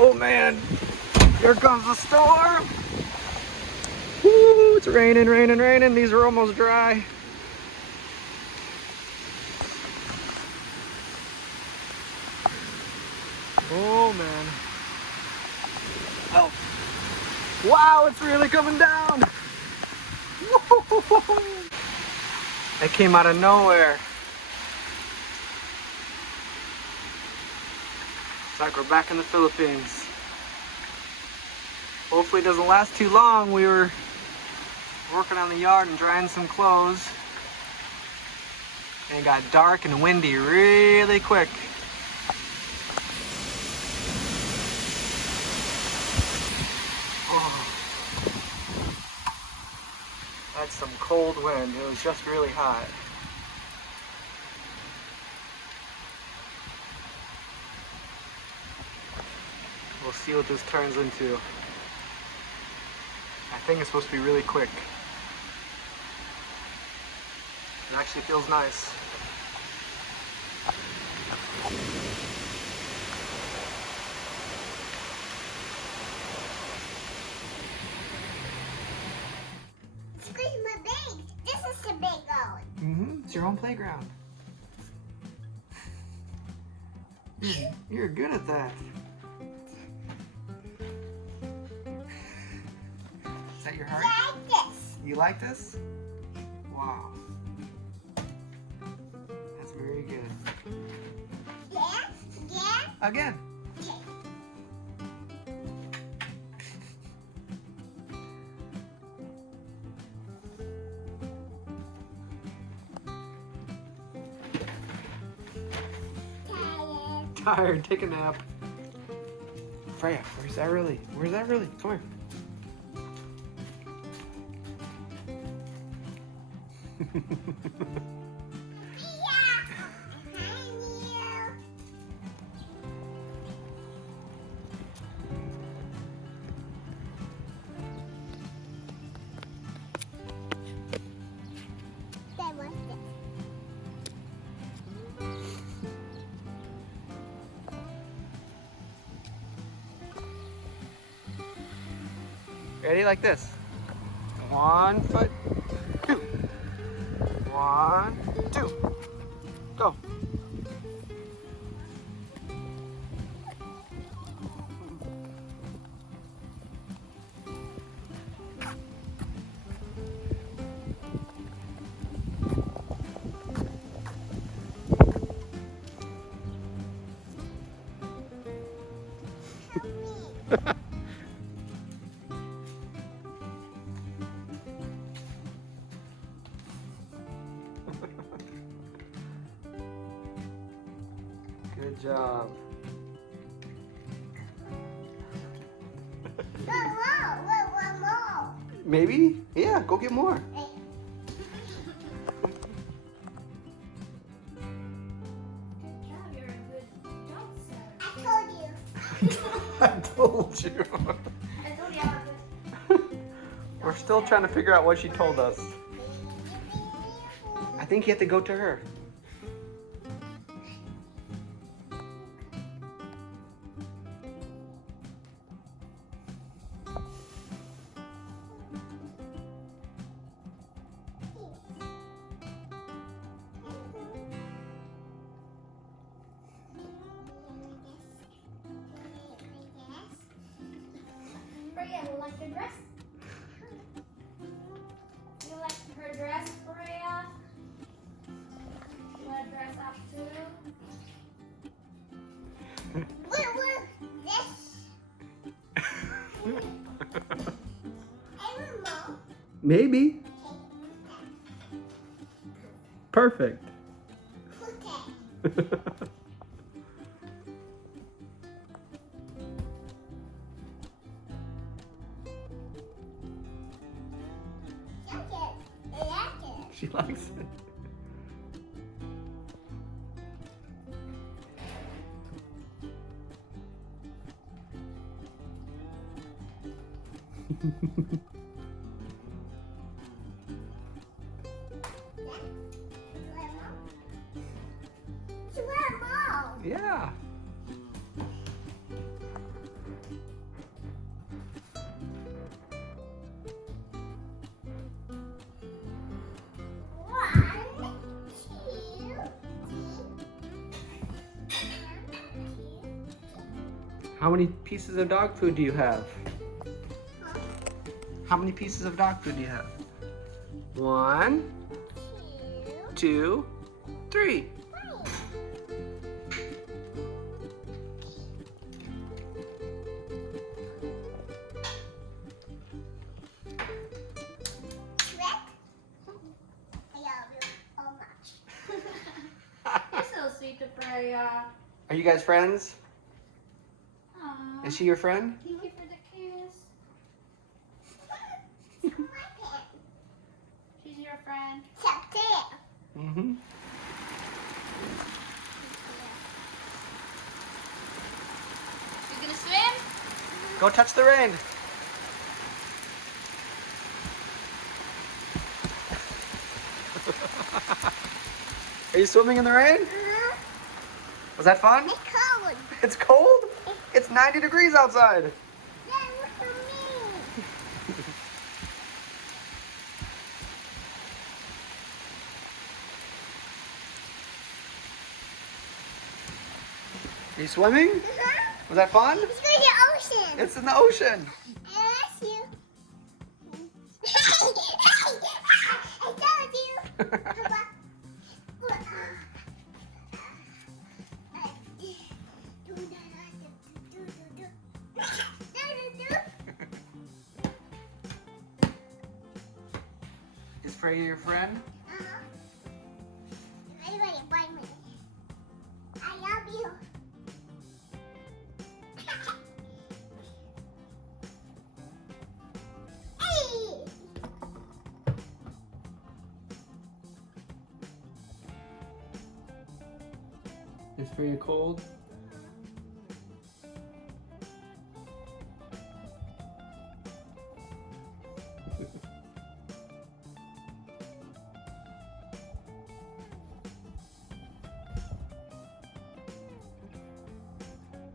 Oh man, here comes the storm. Woo, it's raining, raining, raining. These are almost dry. Oh man. Oh. Wow, it's really coming down. It came out of nowhere. It's like we're back in the Philippines. Hopefully it doesn't last too long. We were working on the yard and drying some clothes. And it got dark and windy really quick. Oh. That's some cold wind. It was just really hot. We'll see what this turns into. I think it's supposed to be really quick. It actually feels nice. Excuse my big. This is the big one. Mm-hmm. It's your own playground. You're good at that. Is that your heart? I like this. You like this? Wow. That's very good. Yeah? Yeah? Again. Okay. Tired. Take a nap. Freya, where's that really? Where's that really? Come here. Ready? Like this. 1 foot, 2. 1, 2. Go. Good job. One more. Maybe? Yeah, go get more. I told you. I told you. I told you I was We're still trying to figure out what she told us. I think you have to go to her. Freya, you like the dress? You like her dress, Freya? You want to dress up too? This. Maybe. Perfect. Okay. She likes it. Yeah. How many pieces of dog food do you have? How many pieces of dog food do you have? 1, 2, 3. You're so sweet to Freya. Are you guys friends? Aww. Is she your friend? Thank you for the kiss. She's your friend. Mm-hmm. You gonna swim? Go touch the rain. Are you swimming in the rain? Was that fun? It's cold. It's cold? It's 90 degrees outside. Yeah, look at me. Are you swimming? Was that fun? Let's go to the ocean. It's in the ocean. I you. I told you. Is Freya your friend? Everybody, bite me. I love you. Hey! Is Freya cold?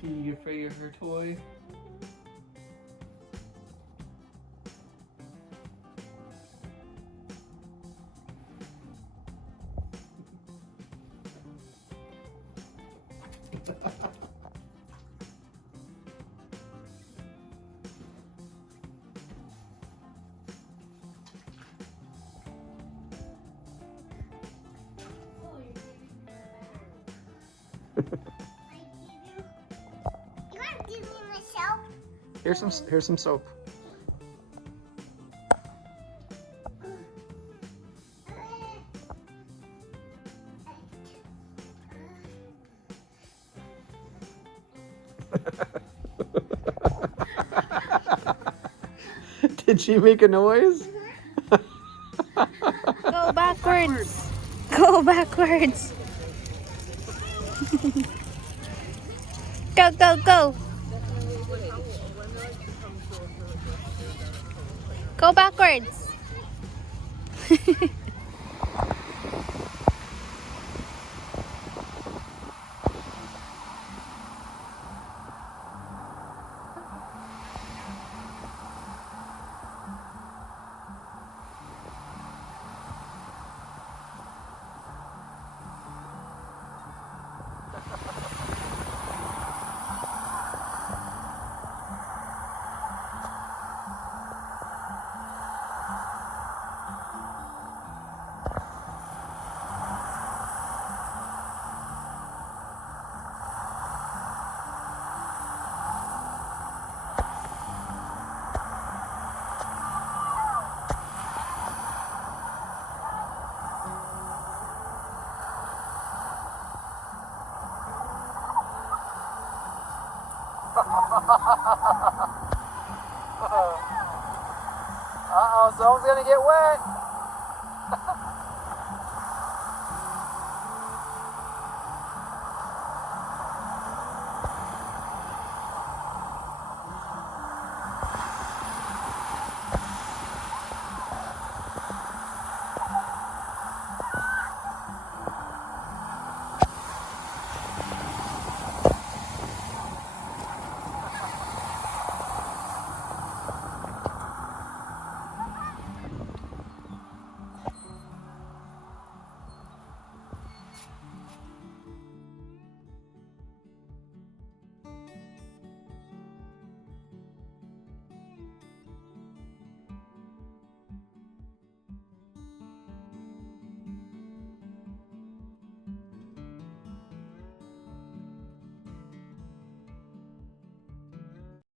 Do you get Freya her toy? Oh, you're giving her I give you. You want to give me myself? Here's some soap. Did she make a noise? Go backwards. Go backwards. Go, go, go. Go backwards. Uh-oh, someone's gonna get wet.